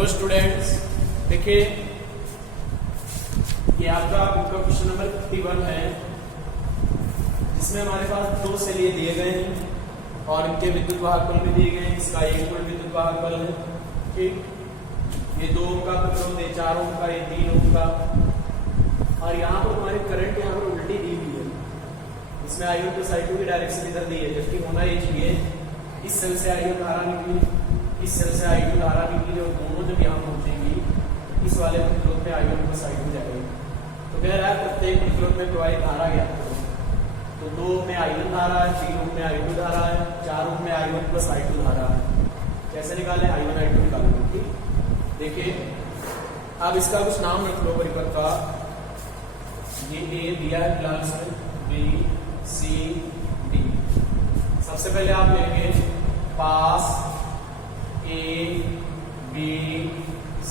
Hello students, देखिए ये आपका बुक का क्वेश्चन नंबर 51 है, जिसमें हमारे पास दो सेल दिए गए हैं और इनके विद्युत वाहक बल भी दिए गए हैं। इसका 1 वोल्ट विद्युत वाहक बल है, ठीक। ये 2 ओम का प्रतिरोध है, 4 ओम का, ये 3 ओम का। और यहाँ पर हमारी करंट यहाँ पर उल्टी दी हुई है। इसमें I1 प्लस I2 की डायरेक्शन इधर दी है, जबकि होना ये चाहिए इस सेल से I1 धारा निकली, इस सेल से I2 धारा निकली, और दोनों जब यहाँ पहुंचेंगी इस वाले प्रतिरोध में I1 प्लस I2 जाएगी। तो कह रहा है प्रत्येक प्रतिरोध में प्रवाहित धारा ज्ञात करो। तो 2 में I1 धारा है, 3 ओम में I2 धारा है, 4 ओम में I1 प्लस I2 धारा है। कैसे निकाले? I1 I2 निकालो, ठीक। देखिए अब इसका कुछ नाम रख लो परिपथ का। ये A दिया है फिलहाल से, B C D। सबसे पहले आप लेंगे पास A B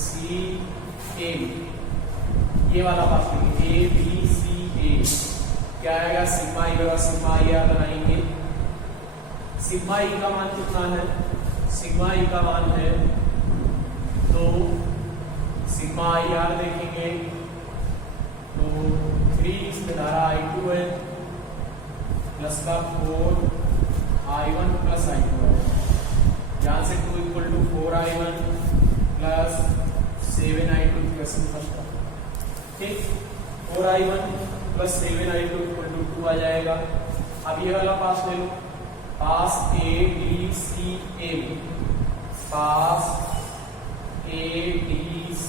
C A, ये वाला पास लेंगे A B C A। क्या आएगा? सिग्मा ई और सिग्मा ई आर बनाएंगे। सिग्मा ई का मान कितना है? सिग्मा ई का मान है, तो सिग्मा ई आर देखेंगे तो 3, इसमें धारा I2 है, प्लस का 4 I1 प्लस I2 है। यहाँ से 2 equal to 4I1 plus 7I2 question first, ठीक। 4I1 plus 7I2 equal to 2 आ जाएगा। अब ये वाला पास ले लो, पास A D C A, pass A D C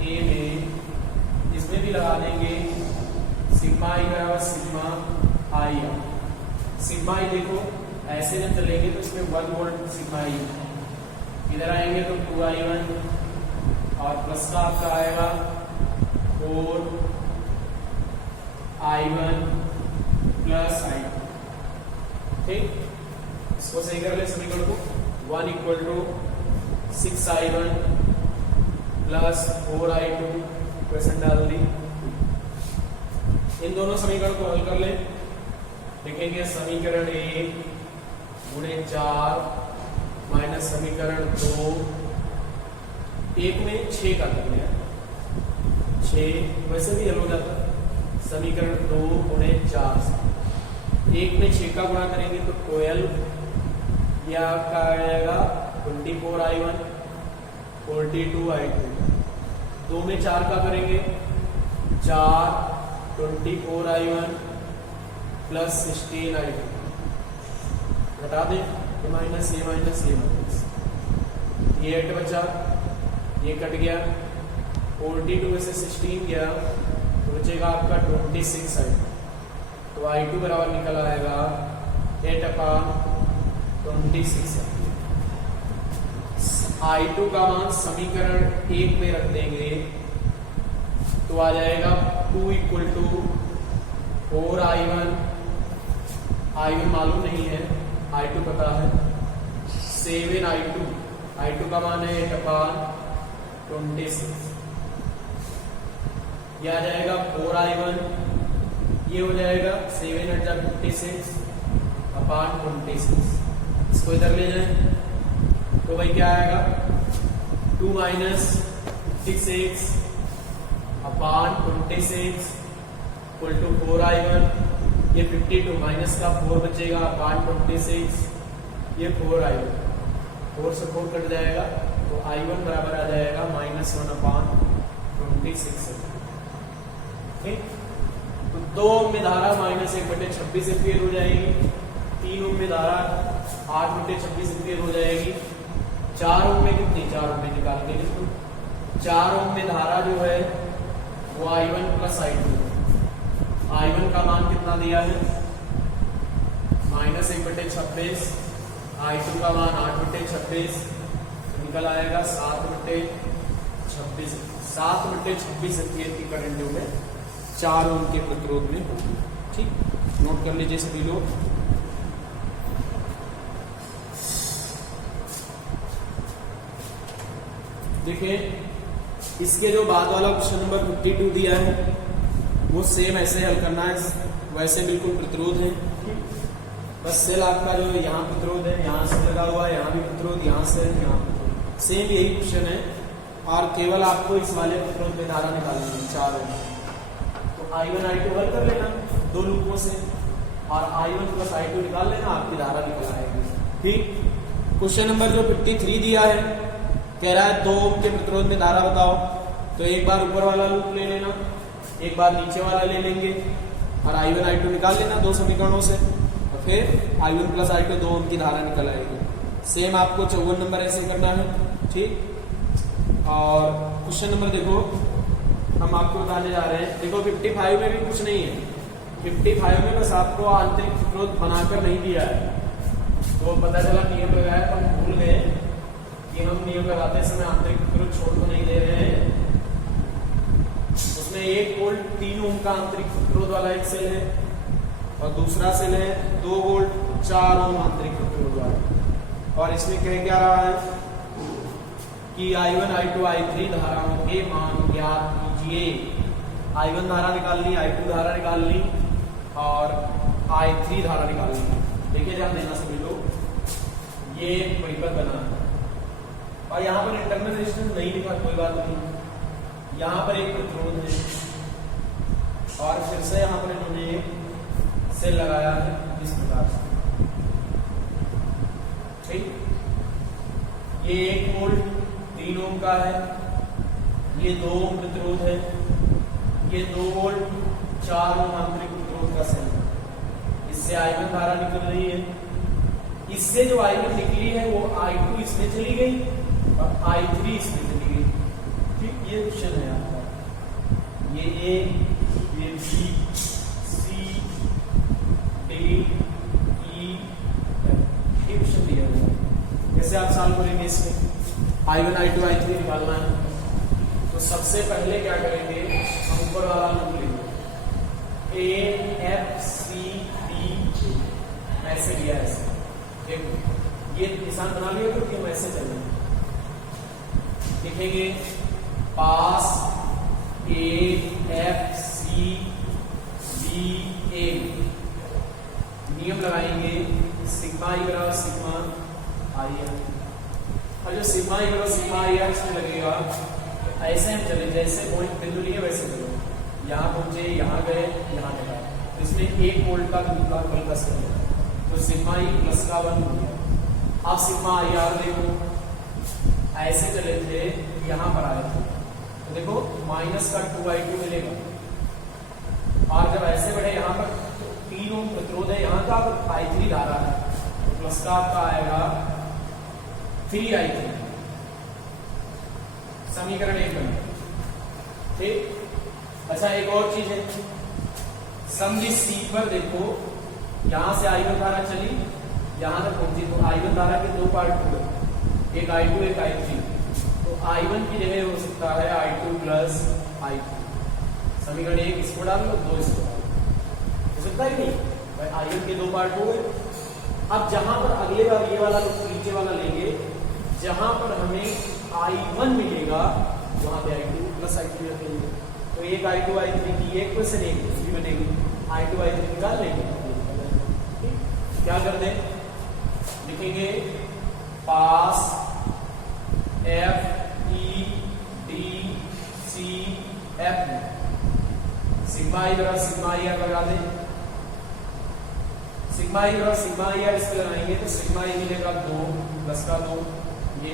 A में इसमें भी लगा देंगे सिग्मा ई बराबर सिग्मा आई आर। सिग्मा ई देखो ऐसे जब चलेंगे तो इसमें 1 वोल्ट सिग्मा ई, इधर आएंगे तो 2I1 और प्लस का आपका आएगा 4I1 प्लस I2, ठीक। इसको सही कर ले समीकरण को। 1 equal to 6I1 plus 4I2 question डाल दी। इन दोनों समीकरण को हल कर ले। देखेंगे समीकरण 1 गुणे 4 माइनस समीकरण 2, 1 में 6 का कर लिया, 6 वैसे भी हल हो जाता। समीकरण 2 गुणे 4 से 1 में 6 का गुणा करेंगे तो 12, यह आपका आएगा 24I1 42I2। 2 में 4 का करेंगे 4 24I1 प्लस 16I2, घटा दें तो माइनस ये माइनस ये माइनस, ये 8 बचा, ये कट गया, 42 में से 16 गया तो बचेगा आपका 26I2। तो I2 बराबर निकल आएगा 8/26। I2 का मान समीकरण 1 में रख देंगे तो आ जाएगा 2 इक्वल टू 4I1, I1 मालूम नहीं है, I2 पता है, 7I2, I2 का मान है 8/26। ये आ जाएगा 4I1, ये हो जाएगा 7/56/26। इसको इधर ले जाएं तो भाई क्या आएगा? 2 minus 6x/26 equal to 4I1, ये 52 माइनस का 4 बचेगा /26, ये 4I1, 4 से 4 कट जाएगा तो I1 बराबर आ जाएगा -1/26, ठीक। तो 2 ओम में धारा -1/26 एम्पियर हो जाएगी, 3 ओम में धारा 8/26 एम्पियर हो जाएगी, 4 ओम में कितनी? 4 ओम में निकाल के देखो। 4 ओम में धारा जो है वो I1 प्लस I2, I1 का मान कितना दिया है? -1/26, I2 का मान 8/26, निकल आएगा 7/26। 7/26 एम्पियर की करंट जो है 4 ओम के प्रतिरोध में होगी, ठीक। नोट कर लीजिए सभी लोग। देखिए इसके जो बाद वाला क्वेश्चन नंबर 52 दिया है वो सेम ऐसे हल करना है, वैसे बिल्कुल प्रतिरोध है, बस सेल आपका जो यहाँ प्रतिरोध है, यहाँ से लगा हुआ है, यहाँ भी प्रतिरोध, यहाँ से यहाँ प्रतिरोध, सेम यही क्वेश्चन है, और केवल आपको इस वाले प्रतिरोध में धारा निकालनी है 4 ओम। तो I1 I2 हल कर लेना दो लूपों से और I1 प्लस I2 निकाल लेना, आपकी धारा निकल आएगी। ठीक, क्वेश्चन नंबर जो 53 दिया है, कह रहा है 2 ओम के प्रतिरोध में धारा बताओ। तो एक बार ऊपर वाला लूप ले लेना, एक बार नीचे वाला ले लेंगे और I1 I2 निकाल लेना दो समीकरणों से, और फिर I1 प्लस I2 2 ओम की धारा निकल आएगी। सेम आपको 54 नंबर ऐसे करना है। ठीक, और क्वेश्चन नंबर देखो हम आपको बताने जा रहे हैं। देखो 55 में भी कुछ नहीं है, 55 में बस आपको आंतरिक प्रतिरोध बनाकर नहीं दिया है। तो पता चला नियम लगाया तो हम भूल गए कि हम नियम लगाते समय आंतरिक प्रतिरोध छोड़ तो नहीं दे रहे हैं। उसमें 1 वोल्ट 3 ओम का आंतरिक प्रतिरोध वाला एक सेल है और दूसरा सेल है 2 वोल्ट 4 ओम आंतरिक प्रतिरोध वाला। और इसमें कह क्या रहा है कि I1 I2 I3 धाराओं के मान ज्ञात कीजिए। I1 धारा निकालनी, I2 धारा निकालनी और I3 धारा निकालनी। देखिए ध्यान देना सभी लोग, ये परिपथ बना है और यहाँ पर इंटरनल रेजिस्टेंस नहीं लिखा, कोई बात नहीं। यहाँ पर एक प्रतिरोध है और फिर से यहाँ पर इन्होंने सेल लगाया है इस प्रकार से। ठीक, ये 1 वोल्ट 3 ओम का है, ये 2 ओम प्रतिरोध है, ये 2 वोल्ट 4 ओम आंतरिक प्रतिरोध का सेल है। इससे I1 धारा निकल रही है, इससे जो I1 निकली है वो I2 इसमें चली गई और I3 इसमें चली गई। ठीक, ये क्वेश्चन है आपका, ये A, ये B, C, D, E, F ये क्वेश्चन दिया है। कैसे आप सॉल्व करेंगे इसमें? I1 I2 I3 निकालना है तो सबसे पहले क्या करेंगे, हम ऊपर वाला लूप लेंगे A F C D ऐसे लिया ऐसे। देखो ये निशान बना लिया तो कि हम ऐसे चलेंगे, लिखेंगे पास A F C D A, नियम लगाएंगे सिग्मा I बराबर सिग्मा I है। और जो सिग्मा I बराबर सिग्मा I है इसमें लगेगा ऐसे हम चले, जैसे पॉइंट बिंदु लिए वैसे चलो, यहाँ पहुंचे, यहाँ गए, यहाँ गए। तो इसमें 1 वोल्ट का बल का सेल है तो सिग्मा I प्लस का 1 हो गया। अब सिग्मा IR देखो, ऐसे चले थे यहाँ पर आए थे तो देखो माइनस का 2I2 मिलेगा और जब ऐसे बढ़े यहाँ पर तो 3 ओम प्रतिरोध है, यहाँ का I3 धारा है तो प्लस का आपका आएगा 3I3। समीकरण 1 बना। ठीक, अच्छा एक और चीज है, समझी C पर देखो यहां से I1 धारा चली यहां तक पहुंची तो I1 धारा के 2 पार्ट हुए, एक I2 एक I3। तो I1 की जगह हो सकता है I2 प्लस I3। समीकरण 1 इसको डाल लो, 2 इसको डाल लो, हो सकता है नहीं भाई, I1 के 2 पार्ट हो गए। अब जहां पर अगले बार ये वाला नीचे वाला लेंगे, जहां पर हमें I1 मिलेगा वहां पे I2 प्लस I3 रखेंगे तो एक I2 I3 की एक क्वेश्चन एक दूसरी बनेगी, I2 I3 निकाल लेंगे। क्या कर दें, लिखेंगे पास F E D C F, sigma I बराबर सिग्मा IR लगा दें। सिग्मा I बराबर सिग्मा IR इसको लगाएंगे तो सिग्मा I मिलेगा 2 प्लस का 2, ये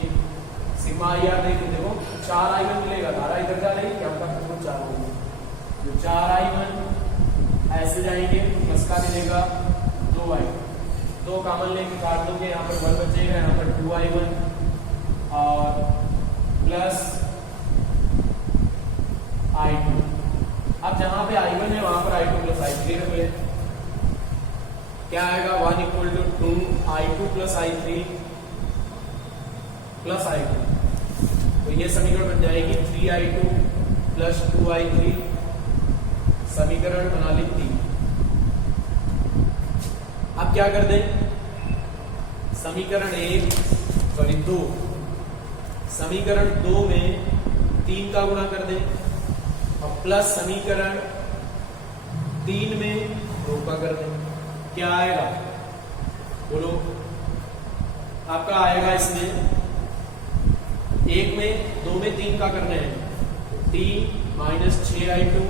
सिग्मा IR देखो 4I1 मिलेगा, धारा इधर जा रही है, क्या होगा 4 होगी, तो 4I1 ऐसे जाएंगे प्लस का मिलेगा 2I2, 2 कॉमन लेके काट दोगे, यहाँ पर 1 बचेगा, यहाँ पर 2I1 और प्लस I2। अब जहां पे I1 है वहां पर I2 प्लस I3 रख ले, क्या आएगा 1 equal to 2 I2 plus I3 plus I2। तो ये समीकरण बन जाएगी 3I2 प्लस 2I3, समीकरण बना ली 3। अब क्या कर दें, समीकरण 2, समीकरण 2 में 3 का गुणा कर दें और प्लस समीकरण 3 में 2 का कर दें। क्या आएगा बोलो, आपका आएगा इसमें एक में 2 में 3 का करने हैं, t minus 6i2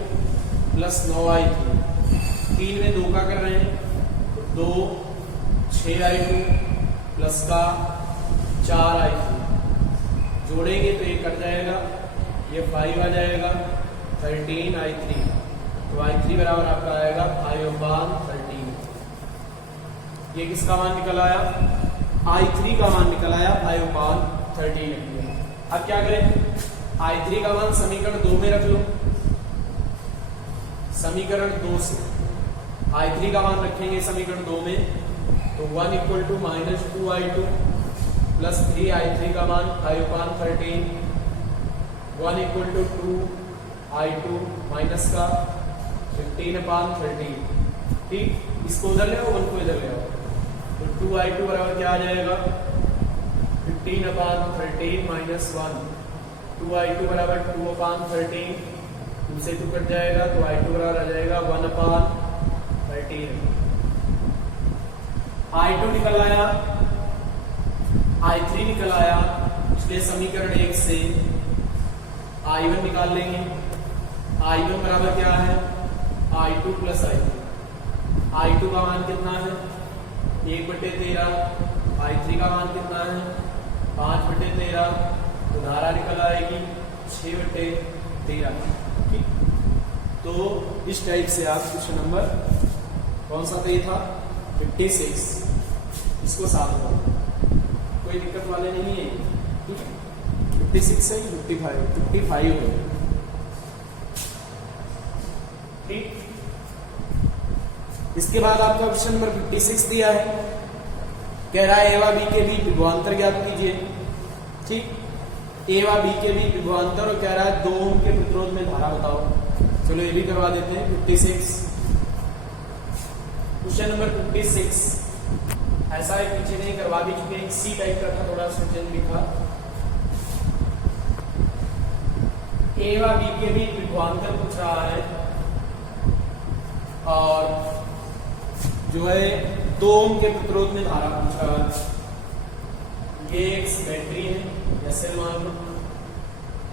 plus 9i3। 3 में 2 का कर रहे हैं, 2 6i2 प्लस का 4i3। जोड़ेंगे तो ये कट जाएगा, ये 5 आ जाएगा, 13i3। तो i3 बराबर आपका आएगा 5/13। ये किसका मान निकल आया? i3 का मान निकल आया 5/13। अब क्या करें? i3 का मान समीकरण 2 में रख लो। समीकरण 2 से i3 का मान रखेंगे समीकरण 2 में, तो 1 equal to minus 2i2 plus 3i3 का मान 5/13। 1 इक्वल टू 2i2 माइनस का 15/13। ठीक, इसको उधर ले आओ, 1 को इधर ले आओ, तो 2i2 बराबर क्या आ जाएगा? 15/13 माइनस 1। 2i2 बराबर 2/13, 2 से 2 कट जाएगा, तो i2 बराबर आ जाएगा 1/13। i2 निकल आया, i3 निकल आया, इसलिए समीकरण 1 से i1 निकाल लेंगे। i1 बराबर क्या है? i2 plus i3। i2 का मान कितना है? 1/13। i3 का मान कितना है? 5/13। तो धारा निकल आएगी 6/13। ठीक, तो इस टाइप से आप क्वेश्चन नंबर कौन सा ये था 56, इसको सॉल्व करो, कोई दिक्कत वाले नहीं है। ठीक है, 56 से 55 हो। ठीक, इसके बाद आपका क्वेश्चन नंबर 56 दिया है, कह रहा है ए व बी के बीच विभवांतर ज्ञात कीजिए। ठीक, ए व बी के बीच विभवांतर, और कह रहा है 2 ओम के प्रतिरोध में धारा बताओ। चलो ये भी करवा देते हैं। 56 क्वेश्चन नंबर 56 ऐसा है, पीछे नहीं करवा भी चुके, इसी टाइप का था, थोड़ा सोचन भी था। ए व बी के बीच विभवांतर पूछ रहा है, और जो है 2 ओम के प्रतिरोध में धारा पूछ रहा है। ये एक बैटरी है जैसे मान लो,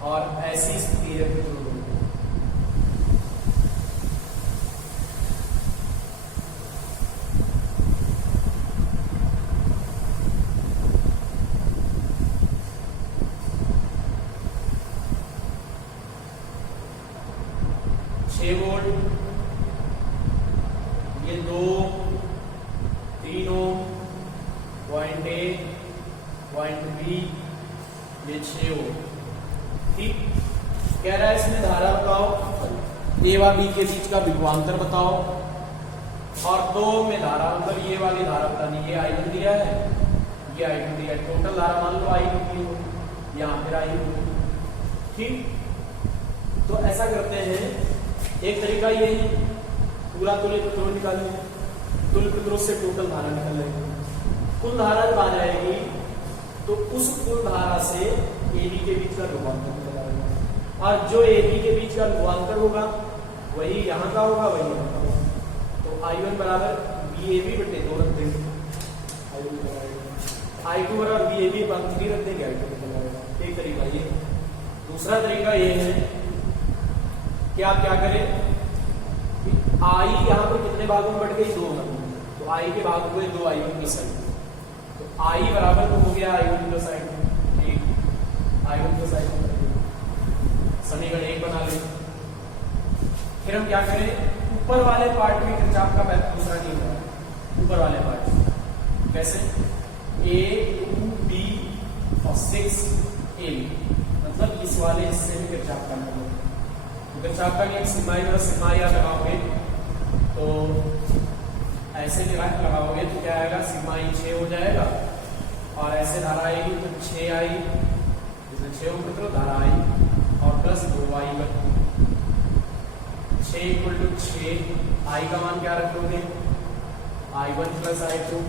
और ऐसी स्थिति है प्रतिरोध। 6 वोल्ट, ये 2, 3 ओम, पॉइंट ए, पॉइंट बी, ये 6 ओम। ठीक, कह रहा है इसमें धारा बताओ, ए व बी के बीच का विभवांतर बताओ, और 2 ओम में धारा, मतलब ये वाली धारा बतानी। ये I1 दिया है, ये I2 दिया है, टोटल धारा मान लो I2 की हो, यहाँ फिर I2। ठीक, तो ऐसा करते हैं, एक तरीका ये है, पूरा तुल्य प्रतिरोध निकालेंगे, तुल्य प्रतिरोध से टोटल धारा निकल जाएगी। कुल धारा जब आ जाएगी तो उस कुल धारा से AB के बीच का विभवांतर निकल आएगा, और जो AB के बीच का विभवांतर होगा वही यहाँ का होगा, वही यहाँ का होगा। तो I1 बराबर BAB बटे 2 रख देंगे, I2 बराबर BAB 3 रख देंगे, I2 निकल आएगा। एक तरीका ये। दूसरा तरीका ये है कि आप क्या करें, I यहाँ पर कितने भागों में बढ़ गई? 2 भागों में, तो I के भाग हुए 2 I1 प्लस I2, तो I बराबर तो हो गया I1 प्लस I2। ठीक, I1 प्लस I2 समीकरण 1 बना लें। फिर हम क्या करें, ऊपर वाले पार्ट में किरचॉफ का दूसरा नियम है। ऊपर वाले पार्ट कैसे? A 2B और 6AB, मतलब इस वाले हिस्से में किरचॉफ का नियम। किरचॉफ का नियम सिग्माई और सिग्मा याद लगाओगे तो ऐसे लगाओगे तो क्या आएगा, सिग्माई 6 हो जाएगा, और ऐसे धारा आएगी तो 6 आई, जिसमें 6 ओम प्रतिरोध धारा आई, और प्लस 2i1। 6 इक्वल टू 6, आई का मान क्या रखोगे? I1 plus I2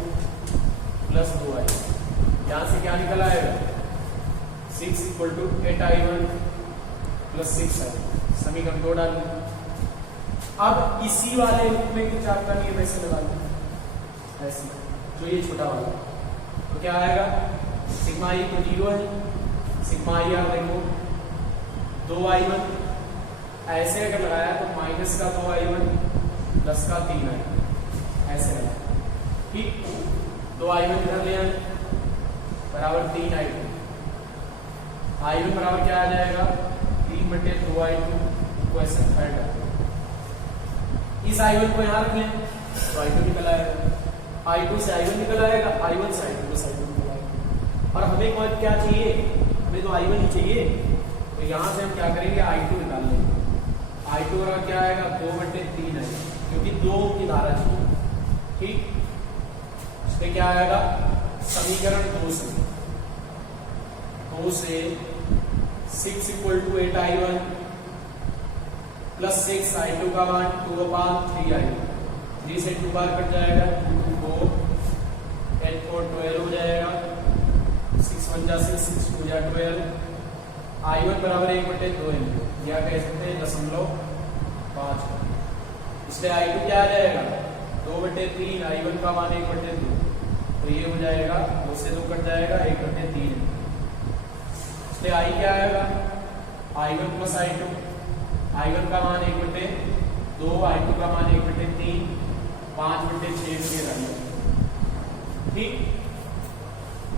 plus 2i। यहाँ से क्या निकल आएगा? 6 equal to 8i1 plus 6i। समीकरण 2 डाल लें। अब इसी वाले रूप में किरचॉफ का नियम ऐसे लगा लें, ऐसे, जो ये छोटा वाला, तो क्या आएगा, सिग्मा ई तो 0 है, सिग्मा आई आर देखो 2i1, ऐसे अगर लगाया तो माइनस का 2i1 प्लस का 3i1, ऐसे लगाया, ठीक। 2i1 इधर ले आए बराबर 3i2, i1 बराबर क्या आ जाएगा 3/2i2, क्वेश्चन थर्ड। इस i1 को यहाँ रख लें तो i2 निकल आएगा, i2 से i1 निकल आएगा, i1 से i2 प्लस i2 निकल आएगा। और हमें कौन क्या चाहिए, हमें तो i1 ही चाहिए, तो यहाँ से हम क्या करेंगे i2 निकाल लेंगे। i2 बराबर क्या आएगा 2/3 आएगा, क्योंकि 2 की धारा चाहिए, ठीक। इसमें क्या आएगा समीकरण 2 से 6 = 8i1 प्लस 6i2 का मान 2/3i1, 3 से 2 बार कट जाएगा, 2 4 8 4 12 हो जाएगा, 6 1 जा 6 6 2 जा 12, i1 बराबर 1/2 या कह सकते हैं 0.5। इसलिए i2 क्या आ जाएगा 2/3, i1 का मान 1/2, तो ये हो जाएगा 2 से 2 कट जाएगा 1/3। इसलिए i क्या आएगा i1 प्लस i2, i1 का मान 1/2, i2 का मान 1/3, 5/6 के रहा, ठीक।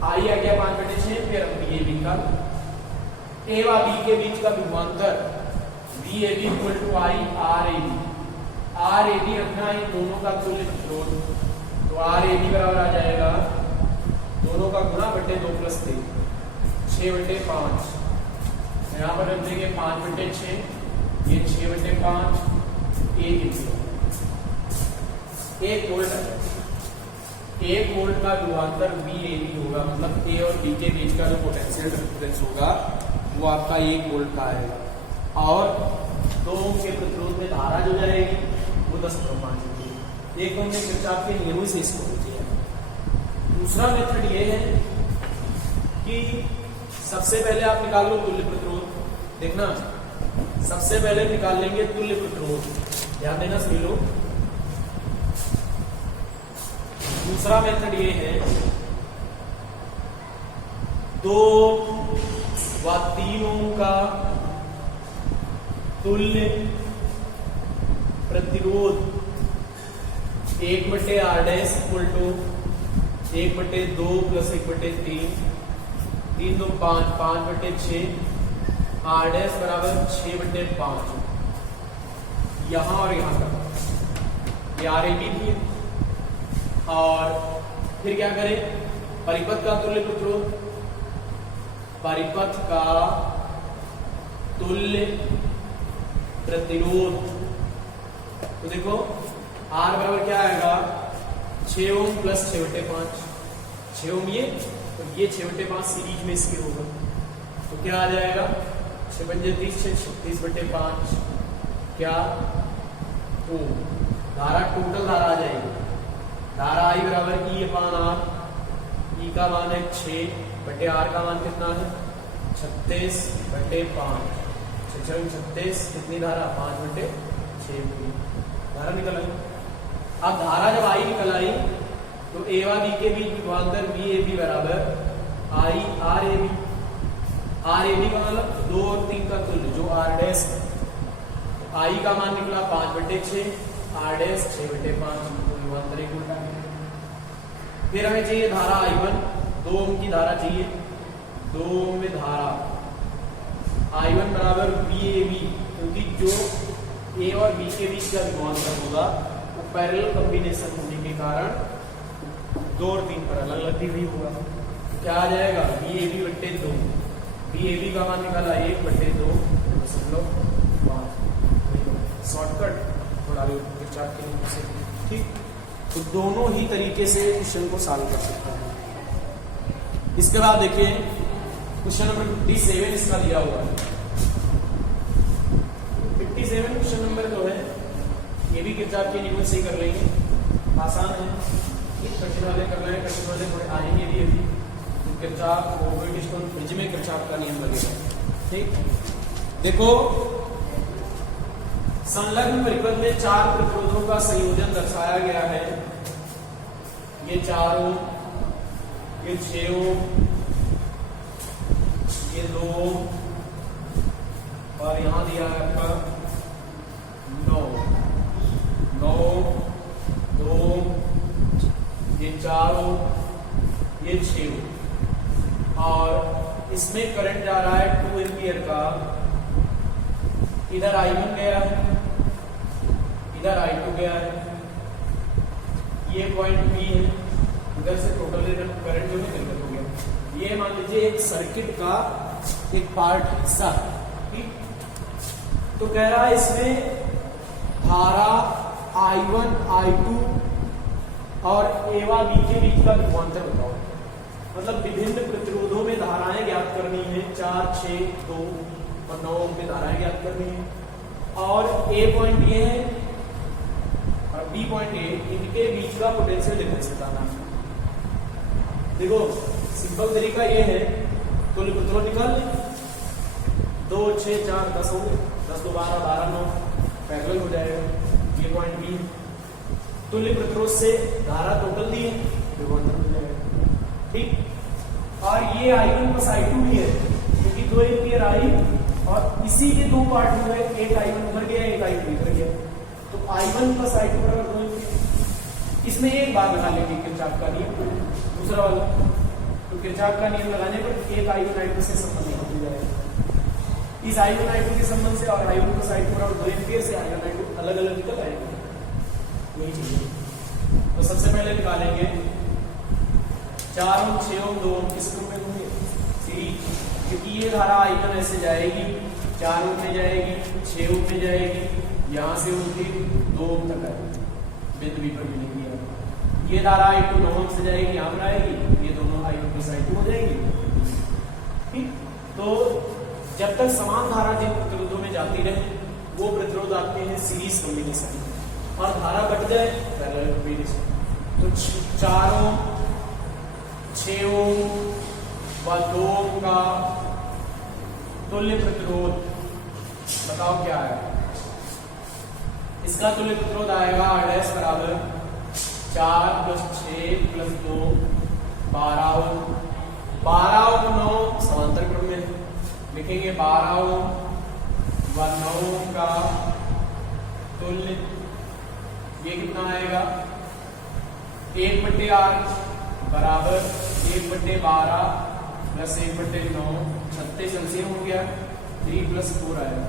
i आ गया 5/6, फिर हम DAB का ए व बी के बीच का विभवांतर VAB = I RAB रखना है दोनों का तुल्य प्रतिरोध, तो RAB बराबर आ जाएगा दोनों का गुणा बटे 2 + 3, 6/5। यहाँ पर रख देंगे 5/6, ये 6/5, 1 वोल्ट। 1 वोल्ट का विभवांतर VAB होगा, मतलब ए और बी के बीच का जो पोटेंशियल डिफरेंस होगा वो आपका 1 वोल्ट का आएगा, और 2 ओम के प्रतिरोध में धारा जो जाएगी वो 10/5 होगी। एक हमने किरचॉफ के नियमों से इसको किया। दूसरा मेथड ये है कि सबसे पहले आप निकाल लो तुल्य प्रतिरोध, देखना सबसे पहले निकाल लेंगे तुल्य प्रतिरोध, ध्यान देना सभी लोग। दूसरा मेथड ये है 2 व 3 ओम का तुल्य प्रतिरोध 1/r' = 1/2 + 1/3, 3 2 5, 5/6, r' बराबर 6/5। यहां और यहां का ये RAB भी है। और फिर क्या करें, परिपथ का तुल्य प्रतिरोध, परिपथ का तुल्य प्रतिरोध, तो देखो R बराबर क्या आएगा 6 ओम प्लस 6/5, 6 ओम ये, तो ये 6/5 सीरीज में इसके होगा, तो क्या आ जाएगा 6 × 30 = 36/5 क्या ओम। धारा टोटल धारा आ जाएगी, धारा I बराबर E/R, E का मान है 6/R का मान कितना है 36/5, 36 कितनी धारा 5/6 धारा निकल आई। अब धारा जब I निकल आई तो ए व बी के बीच विभवांतर VAB बराबर I RAB, RAB का मतलब 2 और 3 का तुल्य जो R', I का मान निकला 5/6, R' 6/5, विभवांतर एक उल्टा है। फिर हमें चाहिए धारा I1, 2 ओम की धारा चाहिए, 2 ओम में धारा I1 बराबर VAB, क्योंकि जो A और B के बीच का विभवांतर होगा वो पैरेलल कॉम्बिनेशन होने के कारण 2 और 3 पर अलग अलग भी होगा, क्या आ जाएगा VAB/2, VAB का मान निकाला 1/2.5, शॉर्टकट थोड़ा भी किरचॉफ के नियम से, ठीक। तो दोनों ही तरीके से क्वेश्चन को सॉल्व कर सकते हैं। इसके बाद देखिए क्वेश्चन नंबर 57 इसका दिया हुआ है। 57 क्वेश्चन नंबर जो है ये भी किरचॉफ के नियम से ही कर लेंगे, आसान है। कठिन वाले कर रहे हैं, कठिन वाले थोड़े आएंगे भी अभी, तो किरचॉफ ओवरलोड स्टोन फ्रिज में किरचॉफ का नियम लगेगा, ठीक। देखो संलग्न परिपथ में 4 प्रतिरोधों का संयोजन दर्शाया गया है, ये 4 ओम, ये 6 ओम, ये 2 और यहाँ दिया है आपका 9, 2, ये 4, ये 6 और इसमें करंट जा रहा है 2 एम्पियर का। इधर I1 गया है, इधर I2 गया है, ये पॉइंट B है, इधर से टोटल करंट जो है निर्गत हो गया। ये मान लीजिए एक सर्किट का एक पार्ट हिस्सा, ठीक। तो कह रहा है इसमें धारा I1 I2 और एवा B के बीच का विभवांतर बताओ। मतलब विभिन्न प्रतिरोधों में धाराएं ज्ञात करनी है, 4, 6, 2 और 9 ओम की धाराएं ज्ञात करनी है। और A पॉइंट ये है और B पॉइंट ए, इनके बीच का पोटेंशियल डिफरेंस बताना है। देखो सिंपल तरीका ये है, तो प्रतिरोध निकाल लें, 2, 6, 4, 10 हो गए, 10, 2, 12, 12, 9 पैरेलल हो जाएगा। ये पॉइंट B तुल्य प्रतिरोध से धारा टोटल दी है, विभवांतर मिल जाएगा, ठीक। और ये I1 प्लस I2 भी है, क्योंकि 2 एम्पियर आई और इसी के 2 पार्ट हुए, एक I1 उधर गया, एक I2 इधर गया, तो I1 प्लस I2 बराबर 2 एम्पियर। इसमें एक बात लगा लेंगे किरचॉफ का नियम, दूसरा वाला, तो किरचॉफ का नियम लगाने पर एक I1 I2 से संबंध हो जाएगा। इस I1 I2 के संबंध से और I1 प्लस I2 बराबर 2 एम्पियर से I1 I2 अलग अलग निकल आएंगे, वही चीज। तो सबसे पहले निकालेंगे 4 ओम, 6 ओम, 2 ओम किस रूप में होंगे, सीरीज, क्योंकि ये धारा I1 ऐसे जाएगी, 4 ओम में जाएगी, 6 ओम में जाएगी, यहाँ से उनकी 2 ओम तक आएगी, बिंदु पर मिलेगी। ये धारा I2 9 ओम से जाएगी, यहाँ पर आएगी, ये दोनों I1 प्लस I2 हो जाएगी, ठीक। तो जब तक समान धारा जिन प्रतिरोधों में जाती रहे, वो प्रतिरोध आते हैं सीरीज कॉम्बिनेशन, और धारा बढ़ जाए पैरेलल कॉम्बिनेशन। तो 4 ओम, 6 ओम व 2 ओम का तुल्य प्रतिरोध बताओ क्या है। इसका तुल्य प्रतिरोध आएगा R' बराबर 4 + 6 + 2 12 ओम। 12 ओम 9 समांतर क्रम में लिखेंगे, 12 ओम व 9 ओम का तुल्य, ये कितना आएगा, 1/8 बराबर 1/12 + 1/9, 36 एलसीएम हो गया, 3 + 4 आएगा,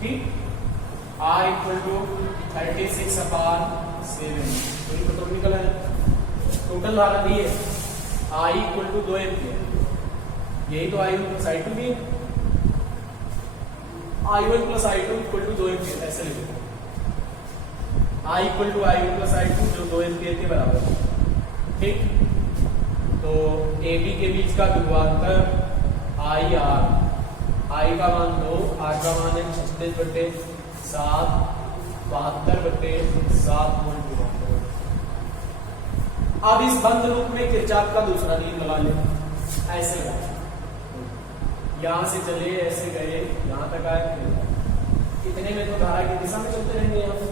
ठीक। R = 36/7, तो निकल है। टोटल धारा दी है I = 2 एम्पियर, यही तो I1 प्लस I2 भी है, I1 प्लस I2 = 2 एम्पियर, ऐसे लिखो, I = I1 प्लस I2 जो 2 एम्पियर के बराबर है, ठीक। तो AB के बीच का विभवांतर IR, I का मान 2, R का मान है 36/7, 72/7 वोल्ट विभवांतर। अब इस बंद लूप में किरचॉफ का दूसरा नियम लगा ले, ऐसे लगा, यहां से चले, ऐसे गए, यहां तक आए, इतने में तो धारा की दिशा में चलते रहेंगे यहाँ पे,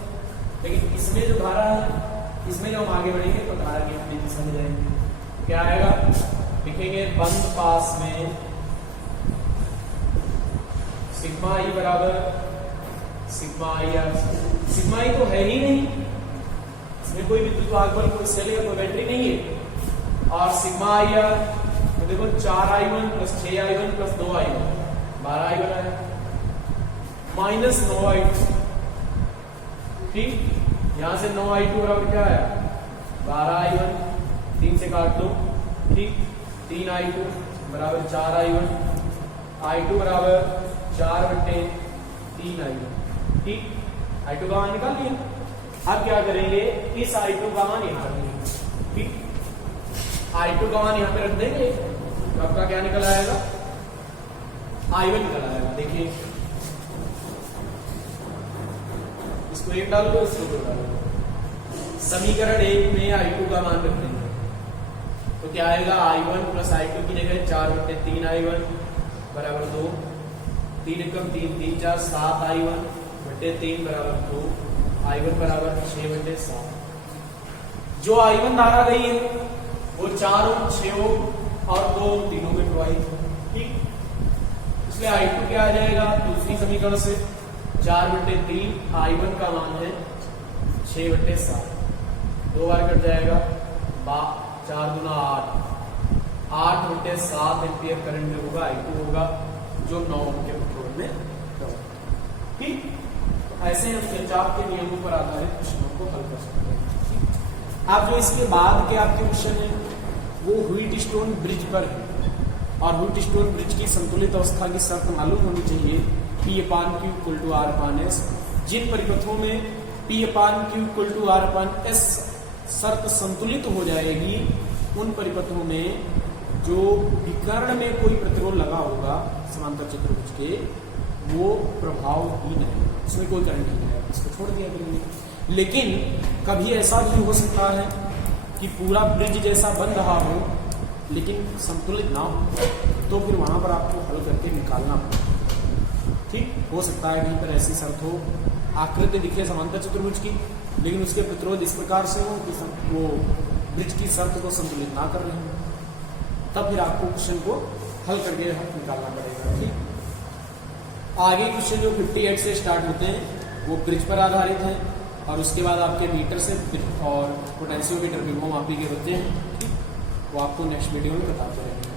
लेकिन इसमें जो धारा है, इसमें जो हम आगे बढ़ेंगे तो धारा की अपनी दिशा में जाएंगे। क्या आएगा, लिखेंगे बंद पास में सिग्मा I बराबर सिग्मा IR। सिग्मा I तो है ही नहीं, इसमें कोई विद्युत वाहक बल, कोई सेल या कोई बैटरी नहीं है, और सिग्मा IR तो देखो 4I1 + 6I1 + 2I1, 12I1 आया, -9I2, ठीक। यहां से 9I2 बराबर क्या आया, 12I1, 3 से काट दो, ठीक। 3I2 बराबर 4I1, I2 बराबर 4/3I1, ठीक। I2 का मान निकाल लिया। अब क्या करेंगे, इस I2 का मान यहाँ रख देंगे, ठीक। I2 का मान यहाँ पे रख देंगे, तो आपका क्या निकल आएगा, I1 निकल आएगा। देखिए इसको 1 डाल दो, इसको 2 डाल दो, समीकरण 1 में I2 का मान रख देंगे, तो क्या आएगा, I1 + I2 की जगह 4/3I1 बराबर 2, 3 × 3 = 3, 4 = 7I1/3 बराबर 2, I1 बराबर 6/7। जो I1 धारा गई है वो 4 ओम, 6 ओम और 2 ओम तीनों में प्रवाहित, ठीक। इसलिए I2 क्या आ जाएगा दूसरी समीकरण से 4/3 I1 का मान है 6/7, 2 बार कट जाएगा 4 दूना 8/7 एम्पियर करंट में होगा I2 होगा जो 9 ओम के प्रतिरोध में होगा। ठीक, तो ऐसे हम किरचॉफ के नियमों पर आधारित प्रश्नों को हल कर सकते हैं। अब जो इसके बाद के आपके क्वेश्चन है वो व्हीटस्टोन ब्रिज पर है, और व्हीटस्टोन ब्रिज की संतुलित अवस्था की शर्त मालूम होनी चाहिए P/Q = R/S। जिन परिपथों में P/Q = R/S शर्त संतुलित हो जाएगी उन परिपथों में जो विकर्ण में कोई प्रतिरोध लगा होगा समांतर चतुर्भुज के वो प्रभाव ही नहीं, इसमें कोई करंट नहीं है, इसको छोड़ दिया करेंगे। लेकिन कभी ऐसा भी हो सकता है कि पूरा ब्रिज जैसा बन रहा हो लेकिन संतुलित ना हो, तो फिर वहां पर आपको हल करके निकालना पड़ेगा। ठीक, हो सकता है कहीं पर ऐसी शर्त हो, आकृति दिखे समांतर चतुर्भुज की लेकिन उसके प्रतिरोध इस प्रकार से हो कि वो ब्रिज की शर्त को संतुलित ना कर रहे हो, तब फिर आपको क्वेश्चन को हल करके निकालना पड़ेगा। ठीक, आगे क्वेश्चन जो 58 से स्टार्ट होते हैं वो ब्रिज पर आधारित हैं और उसके बाद आपके मीटर से और पोटेंशियोमीटर विभव मापी के होते हैं। ठीक, वो आपको नेक्स्ट वीडियो में बताते रहेंगे।